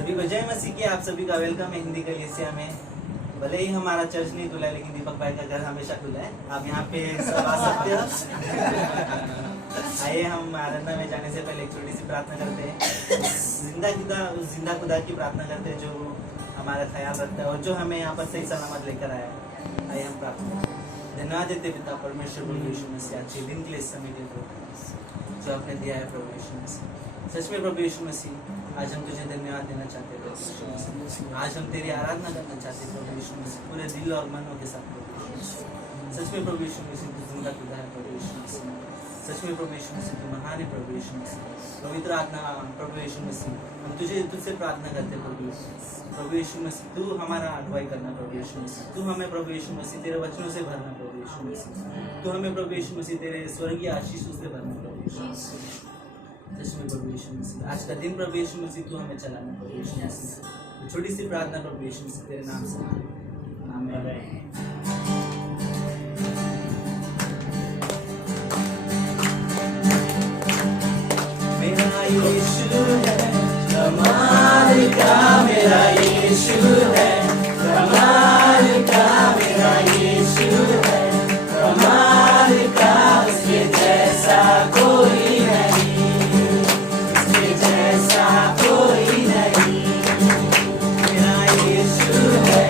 सभी को जय मसीह की। आप सभी का वेलकम है हिंदी कलीसिया में। भले ही हमारा चर्च नहीं खुला है, लेकिन दीपक भाई का घर हमेशा खुला है। आप यहाँ पे सब आ सकते हो। आइए, हम आराधना में जाने से पहले एक छोटी सी प्रार्थना करते हैं। जिंदा खुदा की प्रार्थना करते हैं जो हमारा ख्याल रखता है और जो हमें यहाँ पर सही सलामत लेकर आया है। आइए हम प्रार्थना करते हैं। धन्यवाद देते पिता परमेश्वर प्रभु यीशु मसीह, अच्छे दिन के लिए, इस समय के लिए जो आपने दिया है प्रभु यीशु मसीह। सच में प्रभु यीशु मसीह, आज हम तुझे धन्यवाद देना चाहते हैं प्रभु यीशु मसीह। आज हम तेरी आराधना करना चाहते हैं प्रभु यीशु मसीह, पूरे दिल और मनों के साथ प्रभु यीशु मसीह। सच में प्रभु यीशु मसीह तू जिंदा खुदा है प्रभु यीशु मसीह। सच में प्रभु यीशु मसीह तू महान है प्रभु यीशु मसीह। पवित्र आत्मा प्रभु यीशु मसीह, हम तुझसे प्रार्थना करते हैं प्रभु यीशु मसीह, तू हमारा अगुवाई करना प्रभु यीशु मसीह। तू हमें प्रभु यीशु मसीह तेरे वचनों से भरना प्रभु यीशु मसीह। तू हमें प्रभु यीशु मसीह तेरे स्वर्गीय आशीषों से भरना प्रभु यीशु मसीह। सच में प्रभु यीशु मसीह, आज का दिन प्रभु यीशु मसीह तू हमें चलाना प्रभु यीशु मसीह। छोटी सी प्रार्थना प्रभु यीशु मसीह तेरे नाम से, आमीन। मेरा यीशु है कमाल का, मेरा यीशु है कमाल का, मेरा यीशु है कमाल का। उसके जैसा कोई नहीं, उसके जैसा कोई नहीं। मेरा यीशु है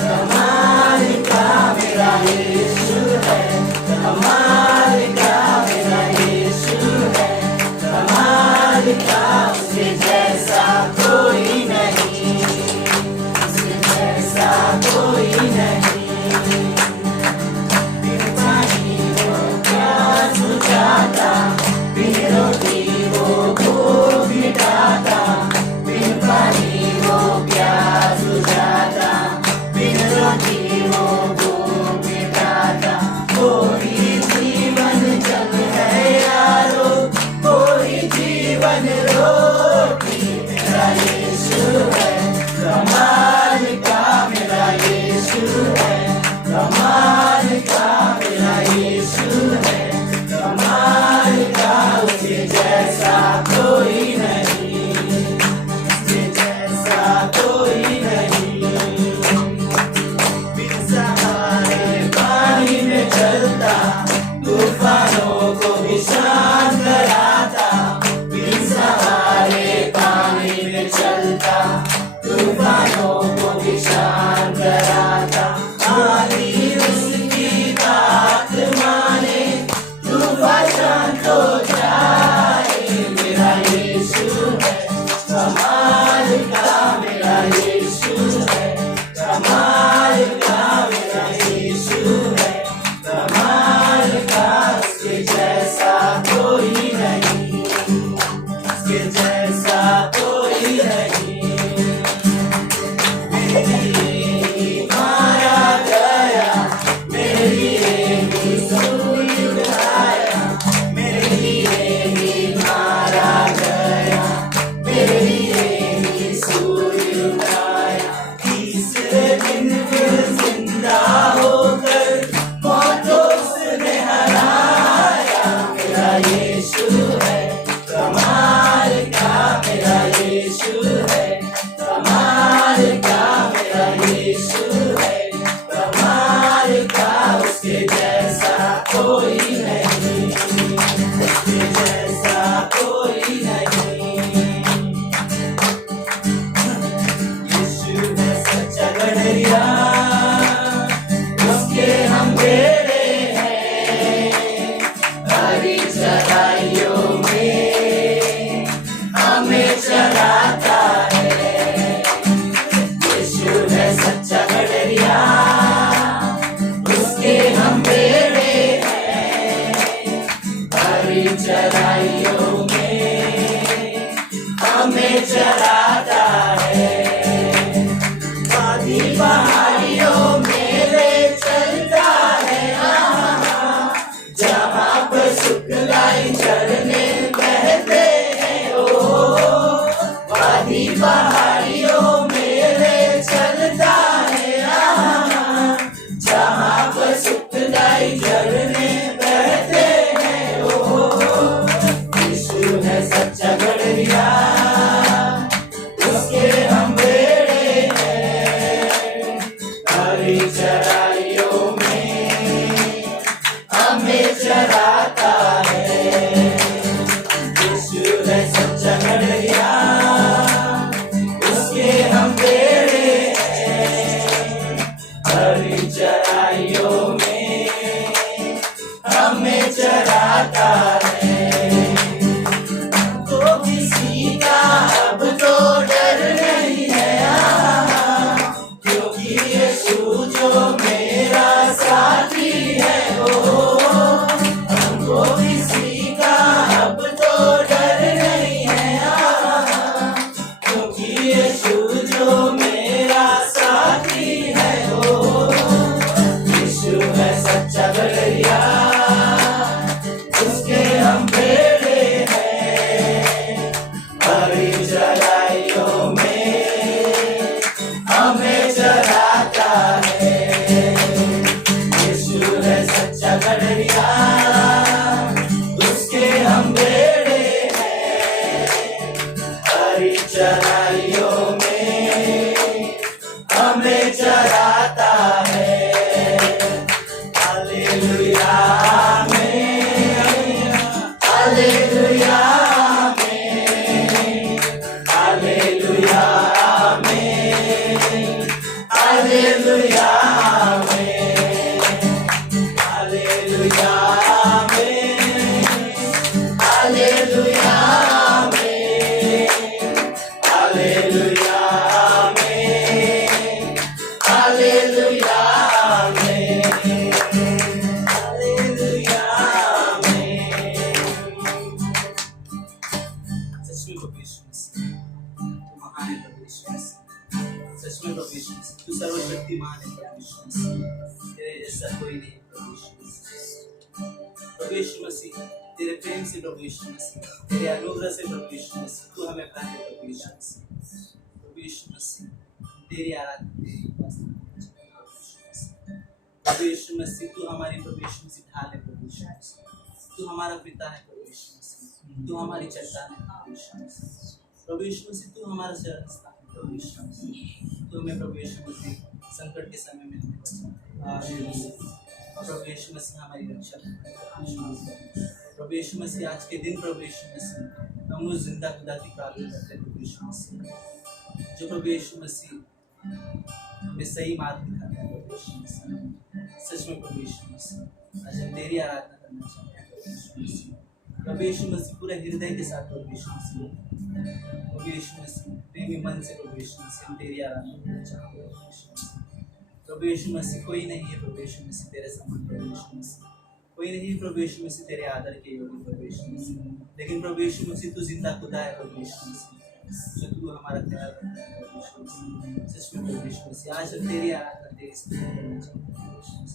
कमाल का, मेरा यीशु है कमाल का, मेरा यीशु है कमाल का। उसके जैसा कोई नहीं, उसके जैसा कोई नहीं। बिन पानी वो प्यास बुझाता, बिन रोटी वो भूख मिटाता। बिन पानी वो प्यास बुझाता, बिन रोटी वो भूख मिटाता। कोई जीवन जल है यारो, कोई जीवन रोटी। मेरा यीशु है कमाल का, मेरा यीशु है कमाल का, मेरा यीशु है कमाल का। उसके जैसा कोई नहीं, उसके जैसा कोई नहीं। बिन सहारे पानी में चलता, तूफानों को भी शांत कराता। बिन सहारे पानी में चलता, तूफानों को भी शांत कराता। आंधी उसकी बात माने, तूफान शांत हो जाए। मेरा यीशु है कमाल का, मेरा यीशु है कमाल का, मेरा यीशु है कमाल का। उसके जैसा कोई नहीं, उसके जैसा कोई नहीं। मेरे लिए मारा गया, मेरे लिए भी सूली उठाया। मेरे लिए भी मारा गया, मेरे लिए भी सूली उठाया। तीसरे दिन फिर जिंदा होकर मौतों उसने हराया। मेरा यीशु है कमाल का, मेरा यीशु है कमाल का, मेरा यीशु है कमाल का। उसके जैसा कोई नहीं, उसके जैसा कोई नहीं। यीशु है सच्चा गड़रिया, उसके हम बेड़े हैं। हरी चराइयों में हमें चराता है। यीशु है सच्चा गड़रिया, उसके हम बेड़े हैं। हरी चराइयों में हमें चराता है। वादी पहाड़ियों में ले चलता है, जहाँ पर सुखदाई झरने बहते हैं। ओ वादी पहाड़ियों में ले चलता है, जहाँ पर सुखदाई झरने बहते हैं। ओ यीशु है सच्चा गड़रिया, उसके हम यीशु जो मेरा साथी है ओ, यीशु है सच्चा गड़रिया, उसके हम भेड़े हैं, बड़ी चराइयों में हमें चराता है। यीशु है सच्चा गड़रिया, उसके हम भेड़े हैं, बड़ी चराइयों में हमें चराता है। हालेलुया आमीन, हालेलुया आमीन, हालेलुया आमीन, हालेलुया आमीन, हालेलुया आमीन, हालेलुया आमीन, हालेलुया आमीन, हालेलुया आमीन, हालेलुया आमीन। सच में प्रभु यीशु मसीह, तू महान है प्रभु यीशु मसीह। सच में प्रभु यीशु मसीह, तू सर्वशक्तिमान है प्रभु यीशु मसीह। तेरे जैसा कोई नहीं प्रभु यीशु मसीह। प्रभु यीशु मसीह, तेरे प्रेम से प्रभु यीशु मसीह, तेरे अनुग्रह से प्रभु यीशु मसीह, तू हमें पाए प्रभु यीशु मसीह। प्रभु यीशु मसीह, तेरी आराधना, तेरी उपासना प्रभु यीशु मसीह। तू हमारी प्रभु यीशु मसीह ढाल है प्रभु यीशु मसीह। तू हमारा पिता है प्रभु यीशु मसीह। तू हमारी चट्टान है प्रभु यीशु मसीह। प्रभु यीशु मसीह, तू हमारा शरण स्थान है प्रभु यीशु मसीह। तू हमें प्रभु यीशु मसीह संकट के समय में हमें बचाता है। और प्रभु यीशु मसीह हमारी रक्षा करता है प्रभु यीशु मसीह। प्रभु यीशु मसीह, आज के दिन प्रभु यीशु मसीह हम उस जिंदा खुदा की प्रार्थना करते हैं प्रभु यीशु मसीह, जो प्रभु यीशु मसीह हमें सही मार्ग दिखाता है प्रभु यीशु मसीह। सच में प्रभु यीशु मसीह, आज हम तेरी आराधना करना चाहते हैं प्रभु यीशु मसीह। प्रभु यीशु मसीह, पूरे हृदय के साथ प्रभु यीशु मसीह, प्रभु यीशु मसीह, प्रेमी मन से प्रभु यीशु मसीह हम तेरी आराधना करना चाहते हैं प्रभु यीशु मसीह। प्रभु यीशु मसीह, कोई नहीं है प्रभु यीशु मसीह तेरे समान प्रभु यीशु मसीह। कोई नहीं प्रभु यीशु मसीह तेरे आदर के योग्य प्रभु यीशु मसीह। लेकिन प्रभु यीशु मसीह, तू जिंदा खुदा है प्रभु यीशु मसीह, जो तू हमारा ख्याल रखता है प्रभु यीशु मसीह। सच में प्रभु यीशु मसीह, आज हम तेरी आराधना, तेरी स्तुति करना चाहते हैं प्रभु यीशु मसीह।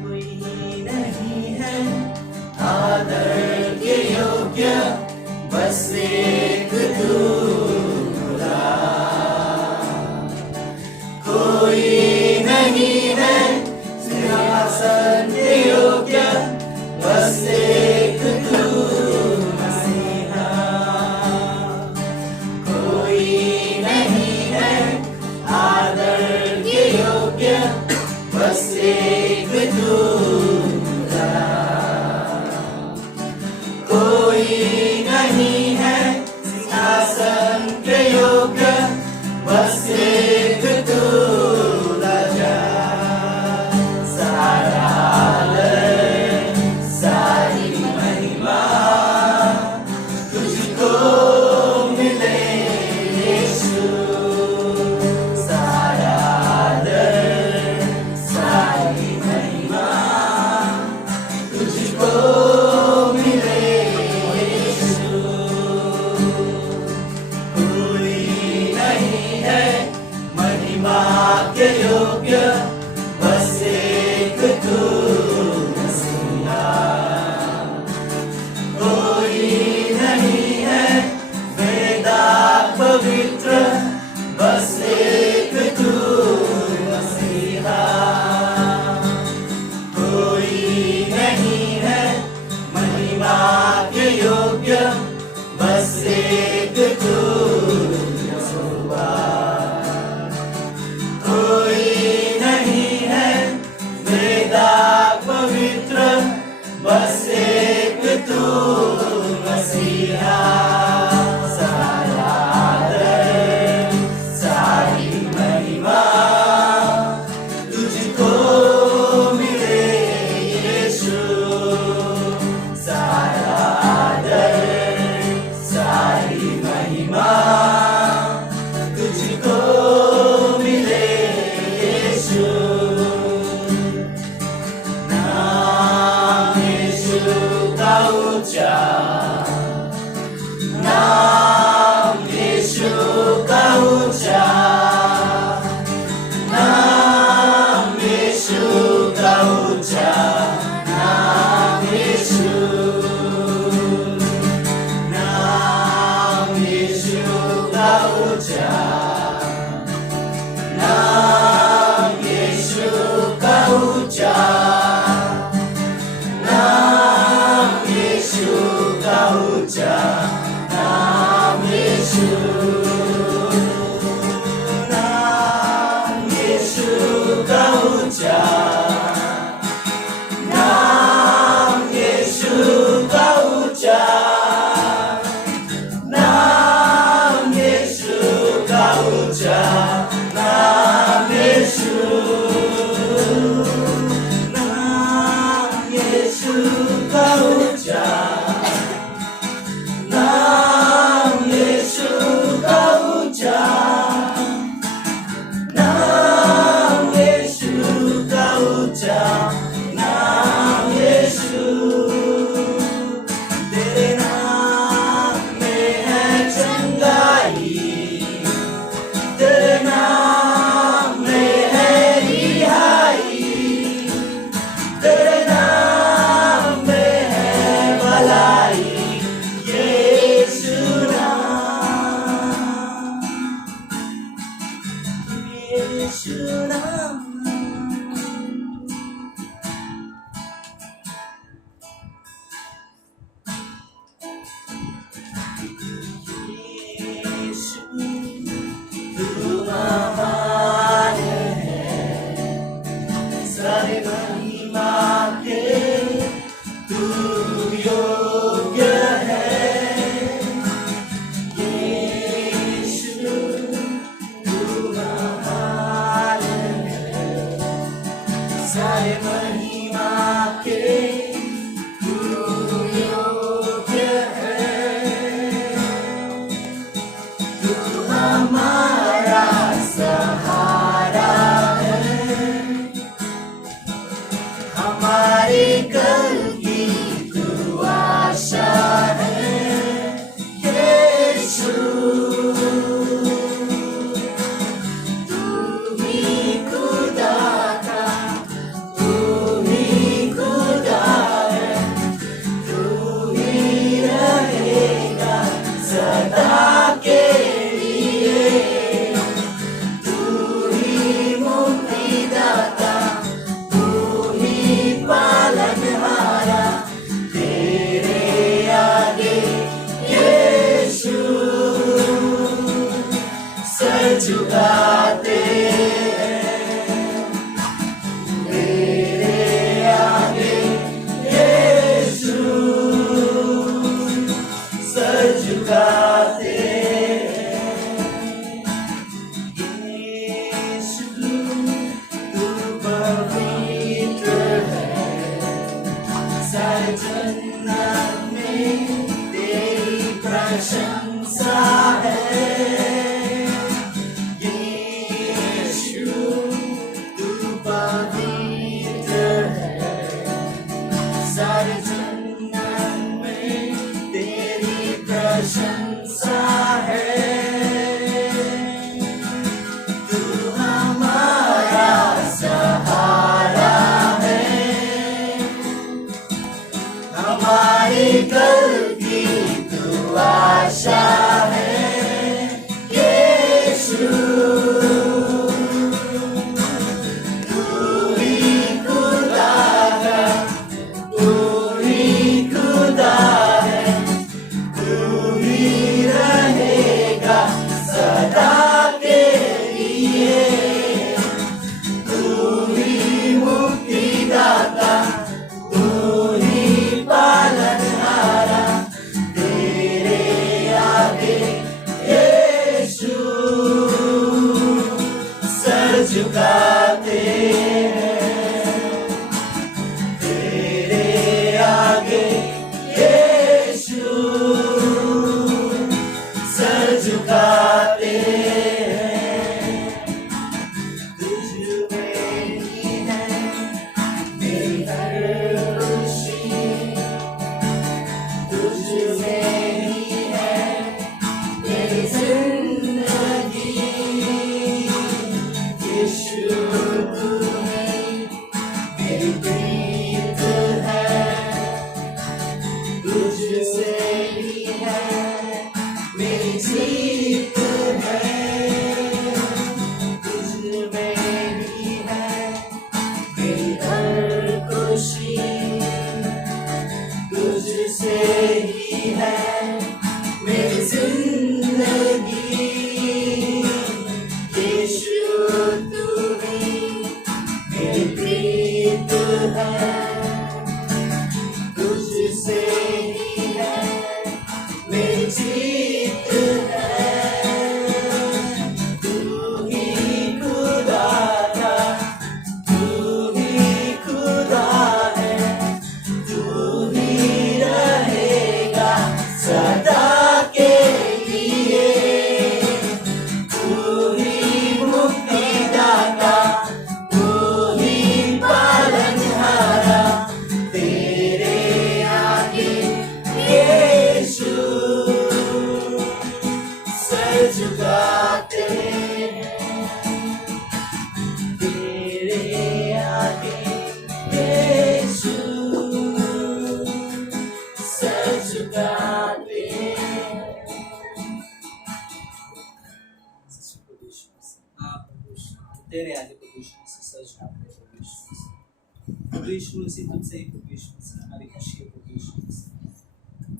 कोई नहीं है आदर के योग्य, बस एक तू खुदा। कोई नहीं है सिंहासन के योग्य, बस एक तू मसीहा। कोई नहीं है आदर के योग्य, बस एक तू खुदा। कोई नहीं है ऊंचा, नाम यीशु का ऊंचा, नाम यीशु का ऊंचा, नाम यीशु, नाम यीशु का ऊंचा, नाम यीशु का ऊंचा, नाम यीशु का ऊंचा, नाम यीशु, नाम यीशु का ऊंचा, नाम यीशु का ऊंचा, नाम यीशु का ऊंचा, नाम यीशु, नाम यीशु का ऊंचा, नाम यीशु का ऊंचा, नाम यीशु का ऊंचा, नाम यीशु, तेरे नाम में है चंगाई, तेरे नाम में है रिहाई, तेरे नाम में है भलाई, यीशु नाम, यीशु नाम। यीशु तू महान है, सारे महिमा के तू योग्य है, यीशु तू महान है, सारे महिमा के तू योग्य है, तू हमारा सहारा है, हमारी कल की तू आशा है, यीशु तू ही खुदा का, तू ही खुदा है, तू ही रहेगा सदा के लिए, तू ही मुक्तिदाता, तू ही पालनहारा, तेरे आगे यीशु सर झुकाते हैं, तेरे आगे यीशु सर झुकाते हैं, यीशु तू पवित्र है, सारे जन्नत में तेरी प्रशंसा है, यीशु तू पवित्र है, सारे जन्नत में तेरी प्रशंसा है, तू हमारा सहारा है, हमारी कल की तू आशा है, यीशु तू ही खुदा है, तू ही खुदा है, तू ही रहेगा सदा के लिए, तू ही मुक्तिदाता, तू ही पालनहारा, तेरे आगे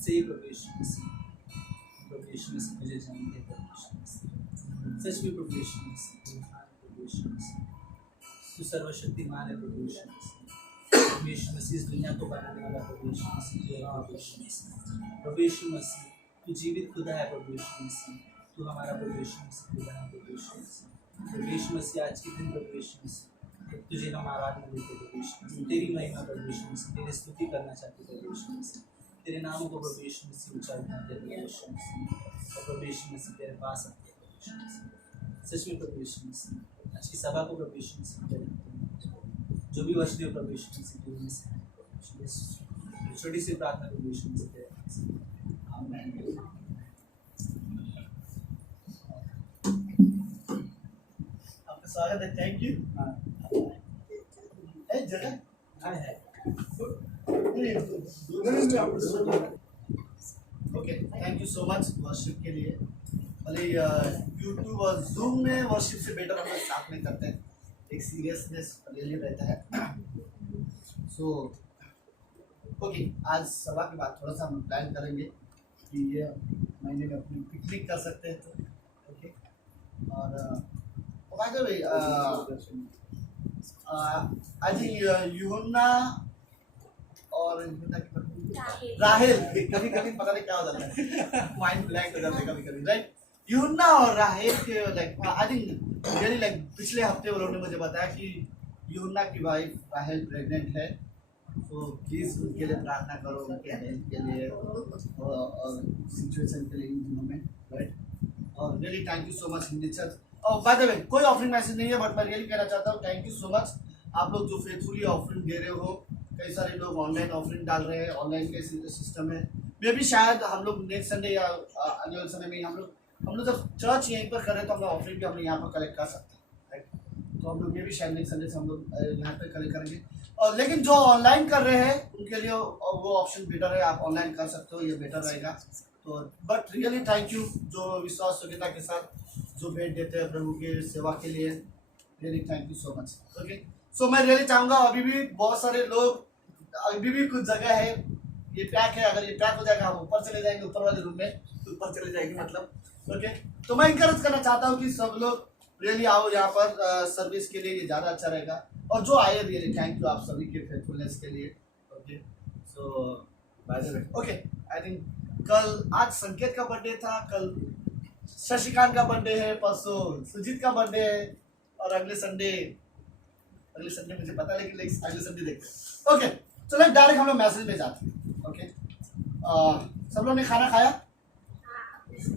से प्रभु यीशु मसीह, प्रभु यीशु मसीह मुझे जानते हैं प्रभु यीशु मसीह, सच में प्रभु यीशु मसीह, तू महान है प्रभु यीशु मसीह, तू सर्वशक्तिमान है प्रभु यीशु मसीह, प्रभु यीशु मसीह इस दुनिया को बनाने वाला प्रभु यीशु मसीह, तू है प्रभु यीशु मसीह, प्रभु यीशु मसीह तू जीवित खुदा है प्रभु यीशु मसीह, तू हमारा प्रभु यीशु मसीह खुदा है प्रभु यीशु मसीह, प्रभु यीशु मसीह आज के दिन प्रभु यीशु मसीह तुझे हम आराधना देते प्रभु यीशु मसीह, तेरी महिमा प्रभु यीशु मसीह, तेरी स्तुति करना चाहते प्रभु यीशु मसीह, तेरे नाम को प्रभु यीशु मसीह ऊंचा उठाते प्रभु यीशु मसीह, और प्रभु यीशु मसीह तेरे पास आते प्रभु यीशु मसीह, सच में प्रभु यीशु मसीह आज की सभा को प्रभु यीशु मसीह जो भी वचन है प्रभु यीशु मसीह तू हमें सिखाए प्रभु यीशु मसीह, छोटी सी प्रार्थना प्रभु यीशु मसीह तेरे पास आमीन। आपका स्वागत है, थैंक यू। है जगह है okay, thank you so much worship के लिए। भले यूट्यूब और जूम में वर्शिप से बेटर हम लोग साथ में करते हैं, एक सीरियसनेस रियली रहता है। सो ओके, आज सभा के बाद थोड़ा सा हम प्लान करेंगे कि ये महीने में अपनी पिकनिक कर सकते हैं, तो ओके। और बाय द वे आज यूहन्ना और यूहन्ना की राहेल, कभी कभी पता नहीं क्या हो जाता है, माइंड ब्लैंक हो जाता है कभी कभी, राइट। यूहन्ना और राहेल के like I think really like पिछले हफ्ते वो लोगों ने मुझे बताया कि यूहन्ना की वाइफ राहेल प्रेग्नेंट है, तो प्लीज़ उनके लिए प्रार्थना करो, उनके हेल्थ के लिए और सिचुएशन के लिए इन दिनों में, राइट। और really thank you so much Hindi church. और बाय द वे कोई ऑफरिंग मैसेज नहीं है, बट मैं रियली कहना चाहता हूँ थैंक यू सो मच आप लोग जो फेथफुली ऑफरिंग दे रहे हो। कई सारे लोग ऑनलाइन ऑफरिंग डाल रहे हैं, ऑनलाइन के सिस्टम है। मे भी शायद हम लोग नेक्स्ट संडे या अगले समय में हम लोग जब चर्च यहीं पर करें तो हम लोग ऑफरिंग भी हम लोग यहाँ पर कलेक्ट कर सकते हैं, राइट। तो हम लोग ये भी शायद नेक्स्ट संडे से हम लोग यहाँ पर कलेक्ट करेंगे। और लेकिन जो ऑनलाइन कर रहे हैं उनके लिए वो ऑप्शन बेटर है, आप ऑनलाइन कर सकते हो, ये बेटर रहेगा। तो बट रियली थैंक यू जो विश्वास योग्यता के साथ जो भेंट देते हैं प्रभु के सेवा के लिए, really thank you so much. Okay, so मैं रियली चाहूँगा, अभी भी बहुत सारे लोग, अभी भी कुछ जगह है, ये पैक है, अगर ये पैक हो जाएगा हम ऊपर चले जाएंगे, ऊपर वाले रूम में ऊपर चले जाएंगे मतलब, ओके। तो मैं इंकरेज करना चाहता हूँ कि सब लोग रियली आओ यहाँ पर सर्विस के लिए, ये ज़्यादा अच्छा रहेगा। और जो आए रियली थैंक यू आप सभी के फेथफुलनेस के लिए, okay. So by the way okay, I think कल आज संकेत का बर्थडे था, कल शशिकांत का बर्थडे है, परसों सुजीत का बर्थडे है, और अगले संडे मुझे पता है लेकिन अगले संडे देखते हैं, ओके। चलो डायरेक्ट हम लोग मैसेज में जाते हैं, ओके। सब लोग ने खाना खाया?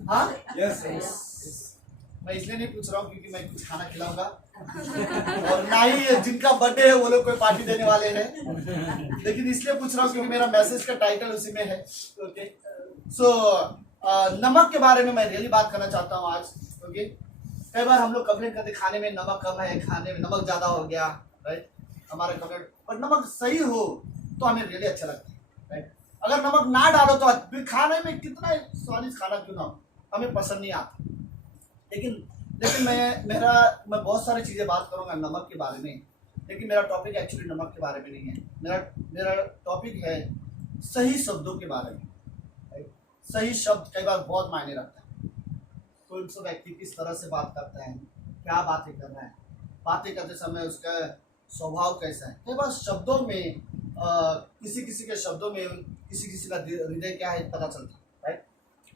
हाँ, यस। मैं इसलिए नहीं पूछ रहा हूँ क्योंकि मैं कुछ खाना खिलाऊंगा और ना ही जिनका बर्थडे है वो लोग कोई पार्टी देने वाले हैं, लेकिन इसलिए पूछ रहा हूँ क्योंकि मेरा मैसेज का टाइटल उसी में है, ओके। सो नमक के बारे में मैं रियली बात करना चाहता हूँ आज, ओके। कई बार हम लोग कंप्लेंट करते खाने में नमक कम है, खाने में नमक ज़्यादा हो गया, राइट, हमारा कंप्लेंट। पर नमक सही हो तो हमें रियली अच्छा लगता है, राइट। अगर नमक ना डालो तो खाने में कितना स्वादिष्ट खाना क्यों ना हो, हमें पसंद नहीं आता। लेकिन मैं बहुत सारी चीज़ें बात करूँगा नमक के बारे में, लेकिन मेरा टॉपिक एक्चुअली नमक के बारे में नहीं है। मेरा टॉपिक है सही शब्दों के बारे में, राइट। सही शब्द कई बार बहुत मायने रखता है। कोई सा व्यक्ति किस तरह से बात करता है, क्या बातें कर रहा है, बातें करते समय उसका स्वभाव कैसा है। कई बार शब्दों में किसी के शब्दों में किसी का हृदय क्या है पता चलता है, राइट।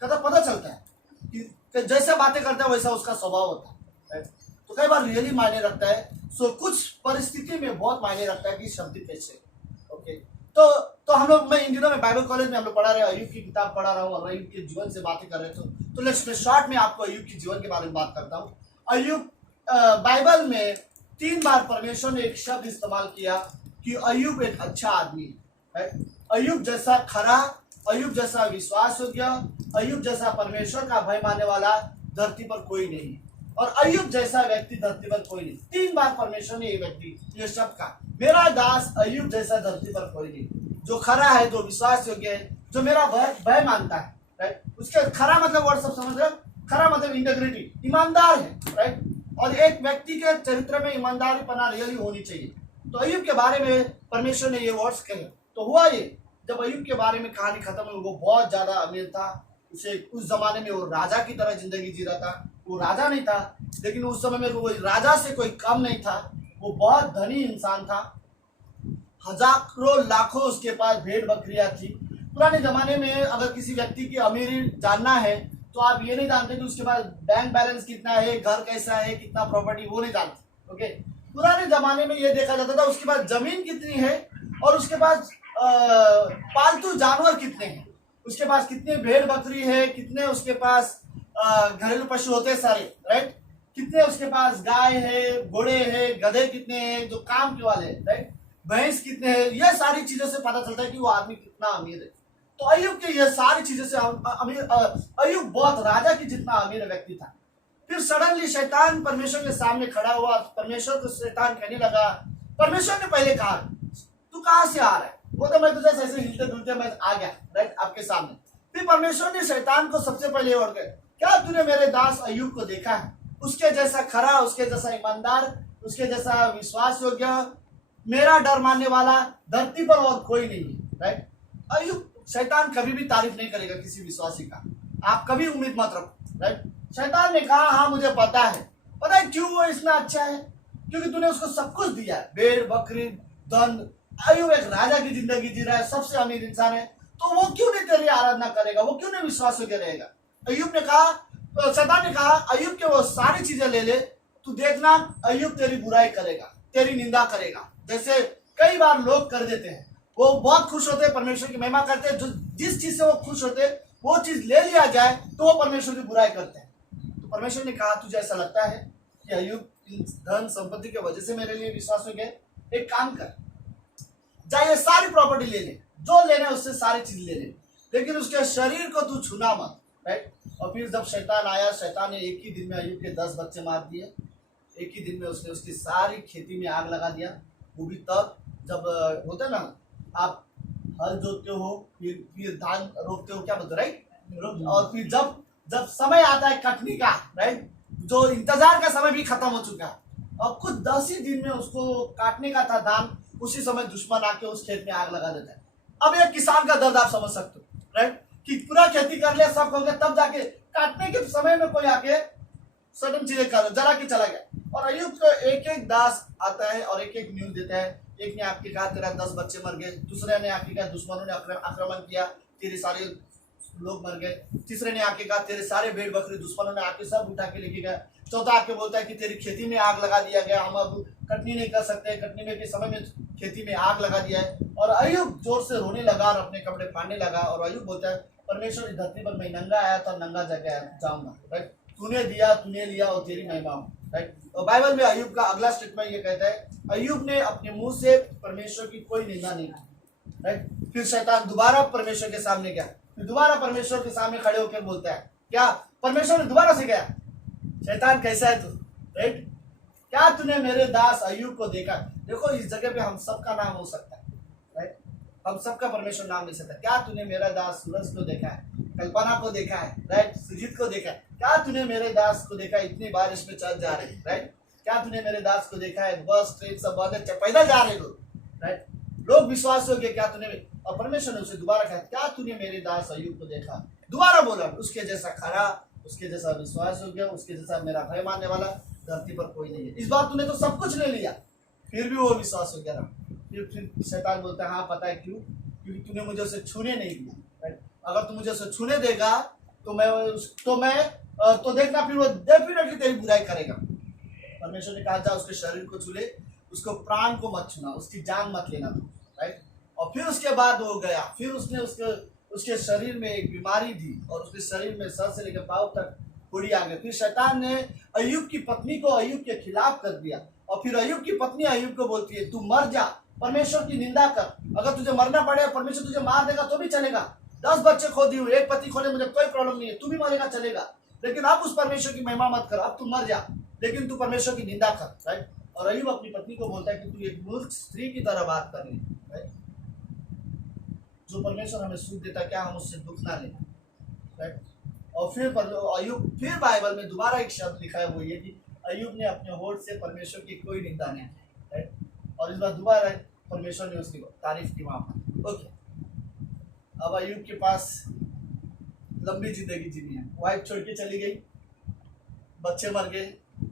कदा पता चलता है कि जैसे बातें करता है वैसा उसका स्वभाव होता है, राइट। तो कई बार रियली मायने रखता है। सो कुछ परिस्थिति में बहुत मायने रखता है कि शब्द कैसे, ओके। तो हम लोग, मैं इन दिनों में बाइबल कॉलेज में हम लोग पढ़ा रहे हैं, अय्यूब की किताब पढ़ा रहा हूँ और अय्यूब के जीवन से बातें कर रहे थे। तो लेट्स मैं शॉर्ट में आपको अय्यूब के जीवन के बारे में बात करता हूँ। अय्यूब बाइबल में 3 बार परमेश्वर ने एक शब्द इस्तेमाल किया कि अय्यूब एक अच्छा आदमी है। अय्यूब जैसा खरा, अय्यूब जैसा विश्वास योग्य, अय्यूब जैसा परमेश्वर का भय मानने वाला धरती पर कोई नहीं, और अय्यूब जैसा व्यक्ति धरती पर कोई नहीं। 3 बार परमेश्वर ने ये शब्द कहा, मेरा दास अय्यूब जैसा धरती पर कोई नहीं, जो खरा है, जो विश्वास योग्य है, जो मेरा भय मानता है, राइट। उसके खरा मतलब वर्ड सब समझ रहे, खरा मतलब इंटेग्रिटी, ईमानदार है, राइट। और एक व्यक्ति के चरित्र में ईमानदारी पना रियली होनी चाहिए। तो अय्यूब के बारे में परमेश्वर ने ये वर्ड्स कहे। तो हुआ ये जब अय्यूब के बारे में कहानी खत्म हुई, वो बहुत ज्यादा अमीर था। उसे उस जमाने में वो राजा की तरह जिंदगी जी रहा था। वो राजा नहीं था, लेकिन उस समय में वो राजा से कोई कम नहीं था। वो बहुत धनी इंसान था। हजारों लाखों उसके पास भेड़ बकरियां थी। पुराने जमाने में अगर किसी व्यक्ति की अमीरी जानना है तो आप ये नहीं जानते कि उसके पास बैंक बैलेंस कितना है, घर कैसा है, कितना प्रॉपर्टी, वो नहीं जानते। ओके, पुराने जमाने में ये देखा जाता था उसके पास जमीन कितनी है और उसके पास पालतू जानवर कितने हैं, उसके पास कितने भेड़ बकरी है, कितने उसके पास घरेलू पशु होते हैं सारे, राइट, कितने उसके पास गाय है, घोड़े है, गधे कितने हैं जो काम के वाले हैं, राइट, भैंस कितने हैं। ये सारी चीजों से पता चलता है कि वो आदमी कितना अमीर है। तो अय्यूब के ये सारी चीजों से अय्यूब बहुत राजा की जितना अमीर व्यक्ति था। फिर सडनली शैतान परमेश्वर के सामने खड़ा हुआ। परमेश्वर को शैतान कहने लगा, परमेश्वर ने पहले कहा तू कहां से आ रहा है, वो तो मैं तुझे ऐसे हिलते डुलते मैं आ गया, राइट, आपके सामने। फिर परमेश्वर ने शैतान को सबसे पहले और कहा, क्या तूने मेरे दास अय्यूब को देखा है? उसके जैसा खरा, उसके जैसा ईमानदार, उसके जैसा विश्वास योग्य, मेरा डर मानने वाला धरती पर और कोई नहीं है, राइट। अय्यूब, शैतान कभी भी तारीफ नहीं करेगा किसी विश्वासी का, आप कभी उम्मीद मत रखो, राइट। शैतान ने कहा हाँ मुझे पता है क्यों वो इतना अच्छा है, क्योंकि तूने उसको सब कुछ दिया है, भेड़ बकरी धन। अय्यूब एक राजा की जिंदगी जी रहा है, सबसे अमीर इंसान है, तो वो क्यों नहीं तेरी आराधना करेगा, वो क्यों नहीं विश्वास योग्य रहेगा? अय्यूब ने कहा, शैतान ने कहा अय्यूब के वो सारी चीजें ले ले, तू देखना अय्यूब तेरी बुराई करेगा, तेरी निंदा करेगा, जैसे कई बार लोग कर देते हैं। वो बहुत खुश होते हैं, परमेश्वर की महिमा करते हैं, जो जिस चीज से वो खुश होते हैं वो चीज ले लिया जाए तो वो परमेश्वर की बुराई करते हैं। तो परमेश्वर ने कहा तुझे ऐसा लगता है कि अय्यूब धन संपत्ति की वजह से मेरे लिए विश्वास हो गया? एक काम कर, जाए सारी प्रॉपर्टी ले ले, जो लेना उससे सारी चीज ले ले, लेकिन उसके शरीर को तू छूना मत, राइट। और फिर जब शैतान आया, शैतान ने एक ही दिन में अय्यूब के 10 बच्चे मार दिए। एक ही दिन में उसने उसकी सारी खेती में आग लगा दिया। वो भी तब जब होता है ना, आप हल जोतते हो, फिर धान रोपते हो, क्या बोलते, राइट, और फिर जब जब समय आता है कटनी का, राइट, जो इंतजार का समय भी खत्म हो चुका है और कुछ 10 ही दिन में उसको काटने का था धान, उसी समय दुश्मन आके उस खेत में आग लगा देता है। अब एक किसान का दर्द आप समझ सकते हो, राइट, कि पूरा खेती कर लिया, सब हो गया, तब जाके काटने के समय में कोई आके सडन चीजें कर जरा के चला गया। और अय्यूब को एक एक दास आता है और एक एक न्यूज देता है। एक ने आके कहा तेरा 10 बच्चे मर गए, दूसरे ने आके कहा दुश्मनों ने आक्रमण किया, तेरे सारे लोग मर गए, तीसरे ने आके कहा तेरे सारे भेड़ बकरी दुश्मनों ने आके सब उठा के लेके गए, चौथा आके बोलता है कि तेरी खेती में आग लगा दिया गया, हम अब कटनी नहीं कर सकते, कटनी में के समय में खेती में आग लगा दिया है। और अय्यूब जोर से रोने लगा और अपने कपड़े फाड़ने लगा। और अय्यूब बोलता है परमेश्वर इस धरती पर मैं नंगा आया था, नंगा जगह जाऊंगा, राइट, तूने दिया, तूने लिया और तेरी महिमा हो, राइट। और बाइबल में अय्यूब का अगला स्टेटमेंट ये कहता है, अय्यूब ने अपने मुंह से परमेश्वर की कोई निंदा नहीं की, राइट। फिर शैतान दोबारा परमेश्वर के सामने गया, फिर दोबारा परमेश्वर के सामने खड़े होकर बोलता है, क्या परमेश्वर ने दोबारा से गया, शैतान कैसा है तू, राइट, क्या तूने मेरे दास अय्यूब को देखा? देखो इस जगह पे हम सबका नाम हो सकता है, राइट, हम सबका परमेश्वर नाम ले सकता है। क्या तूने मेरा दास सूरज को देखा है, कल्पना को देखा है, राइट, सुजीत को देखा है? क्या तूने मेरे दास को देखा है, इतनी बारिश में चल जा रहे, राइट, क्या तूने मेरे दास को देखा है, बस ट्रेन सब बंद है, पैदल जा रहे लोग, राइट, लोग विश्वास हो गए, क्या तूने? और परमेश्वर ने उसे दोबारा कहा, क्या तूने मेरे दास अय्यूब को देखा? दोबारा बोला, उसके जैसा खरा, उसके जैसा विश्वास हो गया, उसके जैसा मेरा भय मानने वाला धरती पर कोई नहीं है। इस बार तूने तो सब कुछ ले लिया, फिर भी वो विश्वास हो गया। फिर शैतान बोलता है हाँ पता है क्यों, क्योंकि तूने मुझे उसे छूने नहीं दिया, राइट। अगर तू मुझे उसे छूने देगा तो देखना फिर वो डेफिनेटली तेरी बुराई करेगा। परमेश्वर ने कहा जा उसके शरीर को छू ले, उसको प्राण को मत छूना, उसकी जान मत लेना, राइट। और फिर उसके बाद वो गया, फिर उसने उसके शरीर में एक बीमारी दी और उसके शरीर में सर से लेकर पांव तक पूरी आ गई। फिर शैतान ने अय्यूब की पत्नी को अय्यूब के खिलाफ कर दिया और फिर अय्यूब की पत्नी अय्यूब को बोलती है तू मर जा, परमेश्वर की निंदा कर, अगर तुझे मरना पड़े परमेश्वर तुझे मार देगा तो भी चलेगा, 10 बच्चे खो दिए, एक पति खोले, मुझे कोई प्रॉब्लम नहीं है, तू भी मरेगा चलेगा, लेकिन अब उस परमेश्वर की महिमा मत कर, अब तू मर जा, लेकिन तू परमेश्वर की निंदा कर, राइट। और अय्यूब अपनी पत्नी को बोलता है कि तू एक मूर्ख स्त्री की तरह बात कर रही है, राइट। जो परमेश्वर हमें सुख देता है क्या हम उससे दुख ना लें, राइट। और फिर अय्यूब, फिर बाइबल में दोबारा एक शब्द लिखा है, वो ये कि अय्यूब ने अपने होठ से परमेश्वर की कोई निंदा नहीं की, राइट। और इस बार दोबारा परमेश्वर ने उसकी तारीफ की वहां पर, ओके। अब अयूब के पास लंबी जिंदगी जीनी है। वाइफ छोड़ के चली गई, बच्चे मर गए,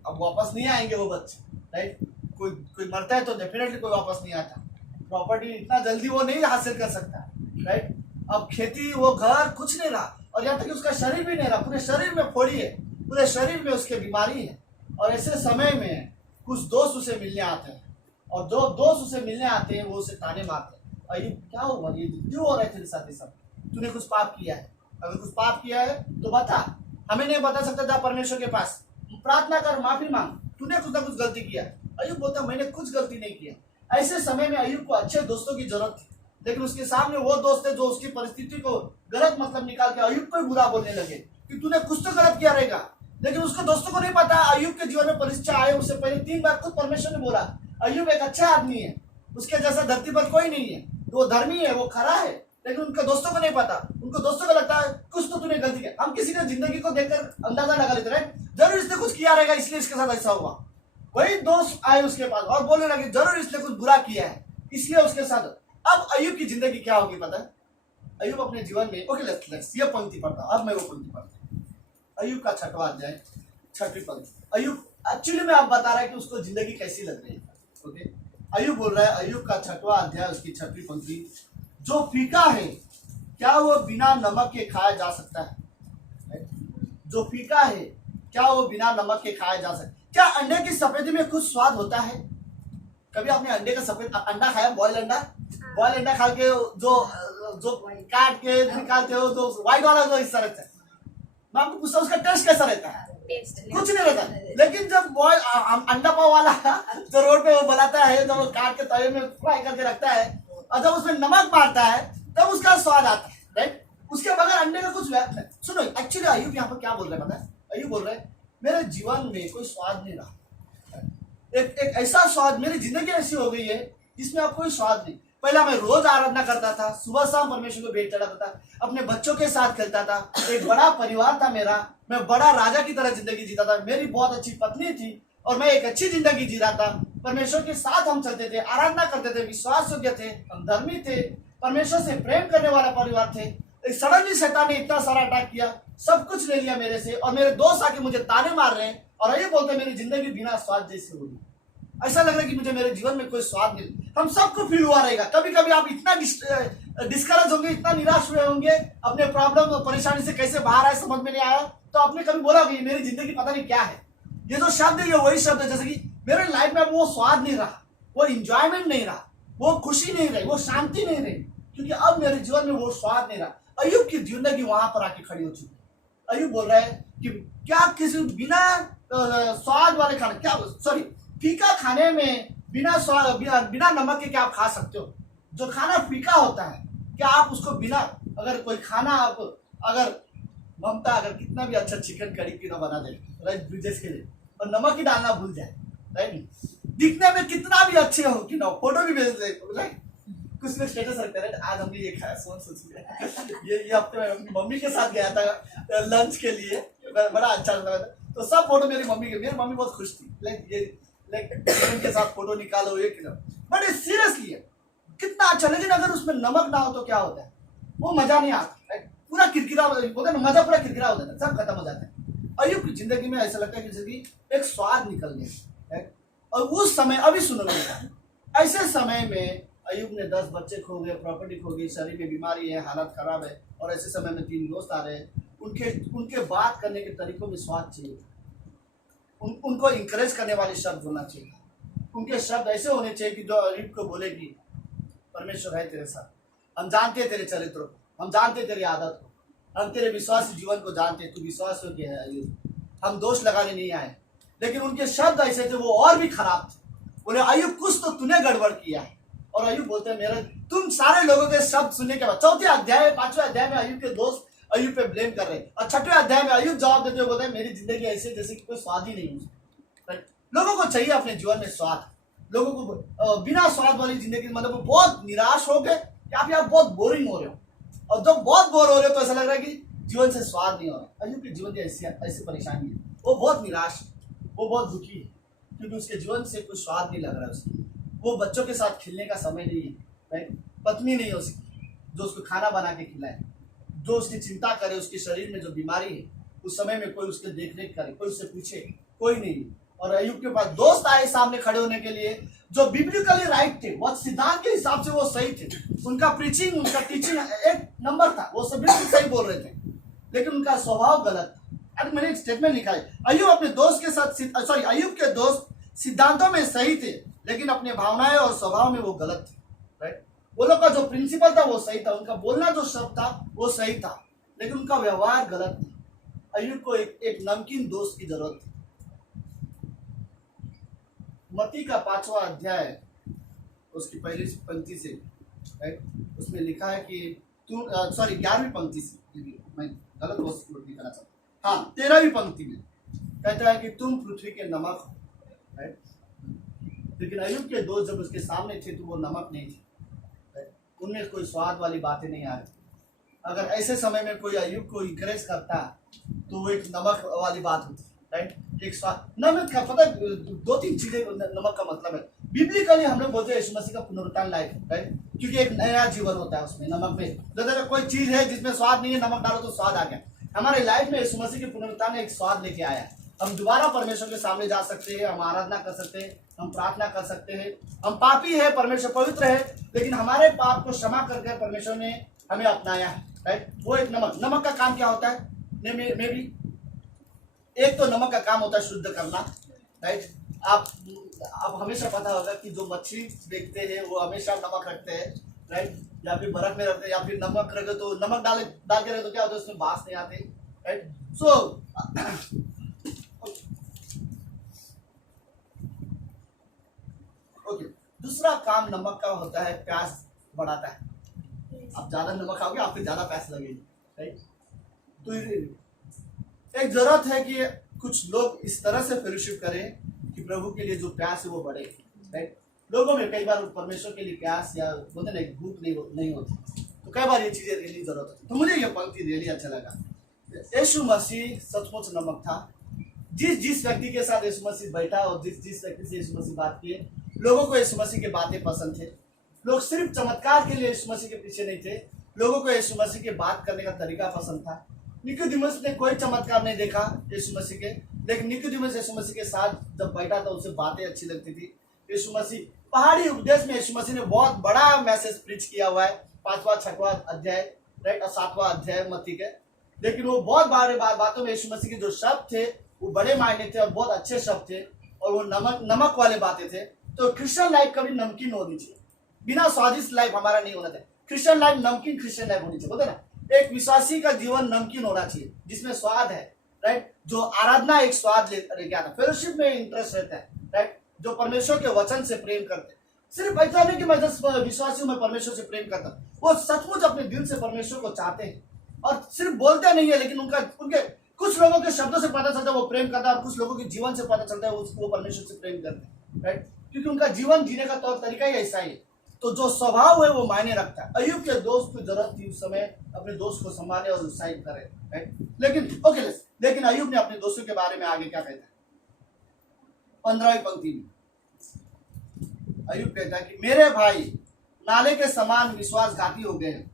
अब वापस नहीं आएंगे वो बच्चे, राइट। कोई मरता है तो डेफिनेटली कोई वापस नहीं आता। प्रॉपर्टी इतना जल्दी वो नहीं हासिल कर सकता, राइट। अब खेती, वो घर, कुछ नहीं रहा, और यहाँ तक कि उसका शरीर भी नहीं रहा, पूरे शरीर में फोड़ी है, पूरे शरीर में उसके बीमारी है। और ऐसे समय में कुछ दोस्त उसे मिलने आते हैं, और जो दोस्त उसे मिलने आते हैं वो उसे ताने मारते हैं, अयूब क्या हुआ, ये क्यों हो रहा है तेरे साथ ये सब, तूने कुछ पाप किया है, अगर कुछ पाप किया है तो बता, हमें नहीं बता सकता, जा परमेश्वर के पास प्रार्थना कर, माफी मांग, तूने कुछ ना कुछ गलती किया। अयूब बोलता मैंने कुछ गलती नहीं किया। ऐसे समय में अयूब को अच्छे दोस्तों की जरूरत थी, लेकिन उसके सामने वो दोस्त थे जो उसकी परिस्थिति को गलत मतलब निकाल के अयूब को बुरा बोलने लगे कि तूने कुछ तो गलत किया रहेगा। लेकिन उसके दोस्तों को नहीं पता अयूब के जीवन में परीक्षा आए उससे पहले 3 बार खुद परमेश्वर ने बोला अयूब एक अच्छा आदमी है, उसके जैसा धरती पर कोई नहीं है, वो धर्मी है, वो खरा है। लेकिन उनके दोस्तों को नहीं पता, उनको दोस्तों को लगता है कुछ तो तूने गलती किया। हम किसी की जिंदगी को देखकर अंदाजा लगा लेते हैं, जरूर इसने कुछ किया रहेगा इसलिए इसके साथ ऐसा हुआ। वही दोस्त आए उसके पास और बोलने लगे जरूर इसने कुछ बुरा किया है इसलिए उसके साथ। अब अयूब की जिंदगी क्या होगी पता है? अयूब अपने जीवन में, ओके लेट्स ये पंक्ति पढ़ता हूं, अब मैं वो पंक्ति पढ़ता हूं। अयूब का 6वां अध्याय 6वीं पंक्ति। अयूब एक्चुअली में आप बता रहा है कि उसको जिंदगी कैसी लग रही है, ओके। अयूब बोल रहा है, अयूब का 6वां अध्याय उसकी 6वीं पंक्ति, जो फीका है क्या वो बिना नमक के खाया जा सकता है? जो फीका है क्या वो बिना नमक के खाया जा सकता है? क्या अंडे की सफेदी में कुछ स्वाद होता है? कभी आपने अंडे का सफेद अंडा खाया? बॉयल अंडा खा के जो काट के निकालते हो, जो व्हाइट वाला जो हिस्सा रहता है, मैं आपको पूछता हूँ उसका टेस्ट कैसा रहता है? कुछ नहीं रहता। लेकिन जब बॉयल अंडा पाव वाला जो रोड पे वो बनाता है, जब वो काट के तवे में फ्राई करके रखता है और जब उसमें नमक मारता है तब उसका स्वाद आता है, राइट। उसके बगैर अंडे का कुछ व्याप नहीं। सुनो एक्चुअली अयूब यहाँ पर क्या बोल रहे हैं पता है? अयूब बोल रहे हैं मेरे जीवन में कोई स्वाद नहीं रहा, एक ऐसा स्वाद, मेरी जिंदगी ऐसी हो गई है जिसमें अब कोई स्वाद नहीं। पहला मैं रोज आराधना करता था, सुबह शाम परमेश्वर को भेंट चढ़ाता था, अपने बच्चों के साथ खेलता था, एक बड़ा परिवार था मेरा, मैं बड़ा राजा की तरह जिंदगी जीता था, मेरी बहुत अच्छी पत्नी थी और मैं एक अच्छी जिंदगी जी रहा था। परमेश्वर के साथ हम चलते थे, आराधना करते थे, विश्वास योग्य थे, हम धर्मी थे, परमेश्वर से प्रेम करने वाला परिवार थे। सडनली शैतान ने इतना सारा अटैक किया, सब कुछ ले लिया मेरे से, और मेरे दोस्त आके मुझे ताने मार रहे हैं और ये बोलते हैं मेरी जिंदगी बिना स्वाद जैसी होगी। ऐसा लग रहा है कि मुझे मेरे जीवन में कोई स्वाद नहीं। हम सबको फील हुआ रहेगा, कभी कभी आप इतना डिस्करेज होंगे, इतना निराश हुए होंगे, अपने प्रॉब्लम और परेशानी से कैसे बाहर आए समझ में नहीं आया, तो आपने कभी बोला कि मेरी जिंदगी पता नहीं क्या है। ये जो शब्द है ये वही शब्द है, जैसे कि मेरे लाइफ में वो स्वाद नहीं रहा, वो इंजॉयमेंट नहीं रहा, वो खुशी नहीं रही, वो शांति नहीं रही, क्योंकि अब मेरे जीवन में वो स्वाद नहीं रहा। अयूब की जिंदगी वहां पर आके खड़ी हो चुकी। अयूब बोल रहा है कि क्या किसी बिना स्वाद वाले खाने, क्या सॉरी फीका खाने में बिना स्वाद बिना नमक के क्या आप खा सकते हो? जो खाना फीका होता है क्या आप उसको बिना, अगर कोई खाना आप अगर ममता अगर कितना भी अच्छा चिकन करी क्यों ना बना दे राइट ब्रिजेश के लिए, और नमक ही डालना भूल जाए, राइट, दिखने में कितना भी अच्छे हो कि ना, फोटो भी भेज दे, राइट, कुछ लोग स्टेटस रखते हैं, आज हमने ये खाया, सोच ये हफ्ते में मम्मी के साथ गया था लंच के लिए, बड़ा अच्छा लगा था, तो सब फोटो मेरी मम्मी के, मेरी मम्मी बहुत खुश थी, लाइक के साथ फोटो निकालो ये किलो, बट सीरियसली है कितना अच्छा। लेकिन अगर उसमें नमक ना हो तो क्या होता है? वो मजा नहीं आता, पूरा किरकिरा होता है, मजा पूरा किरकिरा हो जाता है, सब खत्म हो जाता है। अयूब की जिंदगी में ऐसा लगता है कि एक स्वाद निकल गया, और उस समय अभी सुनो ऐसे समय में अयूब ने 10 बच्चे खो गए, प्रॉपर्टी खो गई, शरीर में बीमारी है, हालत खराब है, और ऐसे समय में 3 दोस्त आ रहे हैं, उनके बात करने के तरीकों में स्वाद चाहिए, उनको इंकरेज करने वाले शब्द होना चाहिए, उनके शब्द ऐसे होने चाहिए कि जो अयूब को बोले कि परमेश्वर है तेरे साथ, हम जानते हैं तेरे चरित्र को, हम जानते हैं तेरी आदत को, हम तेरे विश्वासी जीवन को जानते हैं, तू विश्वास योग्य है अयूब, हम दोष लगाने नहीं आए। लेकिन उनके शब्द ऐसे थे, वो और भी खराब थे, बोले अयूब कुछ तो तूने गड़बड़ किया है। और अयूब बोलते हैं मेरे, तुम सारे लोगों के शब्द सुनने के बाद 4थे अध्याय 5वें अध्याय में अयूब के दोस्त अयूब पे ब्लेम कर रहे हैं, और 6वें अध्याय में अयूब जवाब देते हुए बोलते हैं मेरी जिंदगी ऐसे जैसे कि कोई स्वाद ही नहीं है। लोगों को चाहिए अपने जीवन में स्वाद, लोगों को बिना स्वाद वाली जिंदगी मतलब बहुत निराश हो गए या फिर आप बहुत बोरिंग हो रहे हो, और जब बहुत बोर हो रहे हो तो ऐसा लग रहा है कि जीवन से स्वाद नहीं हो रहा। अयूब के जीवन की ऐसी परेशानी है, वो बहुत निराश है, वो बहुत दुखी है, क्योंकि उसके जीवन से कुछ स्वाद नहीं लग रहा है उसको, वो बच्चों के साथ खेलने का समय नहीं है, राइट, पत्नी नहीं है उसकी, जो उसको खाना बना के खिलाए, जो उसकी चिंता करे, उसके शरीर में जो बीमारी है उस समय में कोई उसके देख रेख करे, कोई उससे पूछे, कोई नहीं। और अय्यूब के पास दोस्त आए सामने खड़े होने के लिए जो बिब्लिकली राइट थे, वो सिद्धांत के हिसाब से वो सही थे, उनका प्रीचिंग, उनका टीचिंग एक नंबर था, वो सब बिल्कुल सही बोल रहे थे, लेकिन उनका स्वभाव गलत था। अरे मैंने एक स्टेटमेंट लिखा है, अय्यूब अपने दोस्त के साथ अय्यूब के दोस्त सिद्धांतों में सही थे, लेकिन अपने भावनाएं और स्वभाव में वो गलत थे, राइट। वो लोग का जो प्रिंसिपल था वो सही था, उनका बोलना जो शब्द था वो सही था, लेकिन उनका व्यवहार गलत था। अय्यूब को एक नमकीन दोस्त की जरूरत थी। मत्ती का 5वां अध्याय उसकी पहली पंक्ति से, राइट, उसमें लिखा है कि तू 11वीं पंक्ति से, मैं गलत वर्ड लिखना चाहता हूँ, हाँ 13वीं पंक्ति में कहता है कि तुम पृथ्वी के नमक हो, राइट। लेकिन अय्यूब के दोस्त जब उसके सामने थे तो वो नमक नहीं थे, राइट, उनमें कोई स्वाद वाली बातें नहीं आ रही। अगर ऐसे समय में कोई अय्यूब को इंकरेज करता तो वो एक नमक वाली बात होती, राइट, एक स्वाद। नमक का पता है, 2-3 चीजें नमक का मतलब है। बिब्लिकली हम लोग बोलते हैं यीशु मसीह का पुनरुत्थान लाइफ, राइट, क्योंकि एक नया जीवन होता है उसमें, नमक में। जैसे कोई चीज है जिसमें स्वाद नहीं है, नमक डालो तो स्वाद आ गया। हमारे लाइफ में यीशु मसीह के पुनरुत्थान एक स्वाद लेके आया। हम दोबारा परमेश्वर के सामने जा सकते हैं, हम आराधना कर सकते हैं, हम प्रार्थना कर सकते हैं। हम पापी है, परमेश्वर पवित्र है, लेकिन हमारे पाप को क्षमा करके परमेश्वर ने हमें अपनाया है, राइट। वो एक नमक का काम क्या होता है? मे भी एक तो नमक का काम होता है शुद्ध करना, राइट। आप हमेशा पता होगा कि जो मछली बेचते हैं वो हमेशा नमक रखते हैं, राइट, या फिर बर्फ में रखते हैं, या फिर नमक रखे तो नमक डाल के रखे तो क्या होता है, उसमें बास नहीं आते, राइट। सो ओके, दूसरा काम नमक का होता है, प्यास बढ़ाता है। आप ज्यादा नमक खाओगे आपको ज्यादा प्यास लगेगी, राइट। तो एक जरूरत है कि कुछ लोग इस तरह से फेलोशिप करें कि प्रभु के लिए जो प्यास है वो बढ़े, राइट। लोगों में कई बार परमेश्वर के लिए प्यास या बोलते ना भूख नहीं होती, तो कई बार ये चीजें रियली जरूरत होती। तो मुझे ये पंक्ति रियली अच्छा लगा। यीशु मसीह सचमुच नमक था। जिस व्यक्ति के साथ यीशु मसीह बैठा और जिस व्यक्ति से यीशु मसीह बात किए, लोगों को यीशु मसीह की बातें पसंद थे। लोग सिर्फ चमत्कार के लिए यीशु मसीह के पीछे नहीं थे, लोगों को यीशु मसीह की बात करने का तरीका पसंद था। निकोदेमुस ने कोई चमत्कार नहीं देखा यीशु मसीह के, लेकिन निकोदेमुस यीशु मसीह के साथ जब बैठा था उसे बातें अच्छी लगती थी। यीशु मसीह पहाड़ी उपदेश में यीशु मसीह ने बहुत बड़ा मैसेज प्रीच किया हुआ है, 5वां 6वां अध्याय, राइट, और 7वां अध्याय मत्ती के। लेकिन वो बहुत बड़े बातों में यीशु मसीह के जो शब्द थे वो बड़े मायने थे और बहुत अच्छे शब्द थे, और वो नमक वाले बातें थे। तो क्रिश्चियन लाइफ कभी नमकीन होनी चाहिए, बिना स्वादिष्ट लाइफ हमारा नहीं होना चाहिए। क्रिश्चियन लाइफ नमकीन क्रिश्चियन लाइफ होनी चाहिए, बोलते ना, एक विश्वासी का जीवन नमकीन होना चाहिए जिसमें स्वाद है, राइट। जो आराधना एक स्वाद लेके आता है, फेलोशिप में इंटरेस्ट रहता है, राइट। जो परमेश्वर के वचन से प्रेम करते हैं, सिर्फ ऐसा नहीं कि मैं जस्ट विश्वासी हूं, मैं परमेश्वर से प्रेम करता हूं, वो सचमुच अपने दिल से परमेश्वर को चाहते हैं और सिर्फ बोलते नहीं है, लेकिन उनके कुछ लोगों के शब्दों से पता चलता है वो प्रेम करता है, और कुछ लोगों के जीवन से पता चलता है वो परमेश्वर से प्रेम करते हैं, राइट, क्योंकि उनका जीवन जीने का तौर तरीका ही ऐसा ही है। तो जो स्वभाव है वो मायने रखता है। अय्यूब के दोस्त को जरूरत थी उस समय अपने दोस्त को संभाले और उत्साहित करे, राइट। लेकिन अय्यूब ने अपने दोस्तों के बारे में आगे क्या कहता है? 15वीं पंक्ति में अय्यूब कहता है कि मेरे भाई नाले के समान विश्वासघाती हो गए हैं,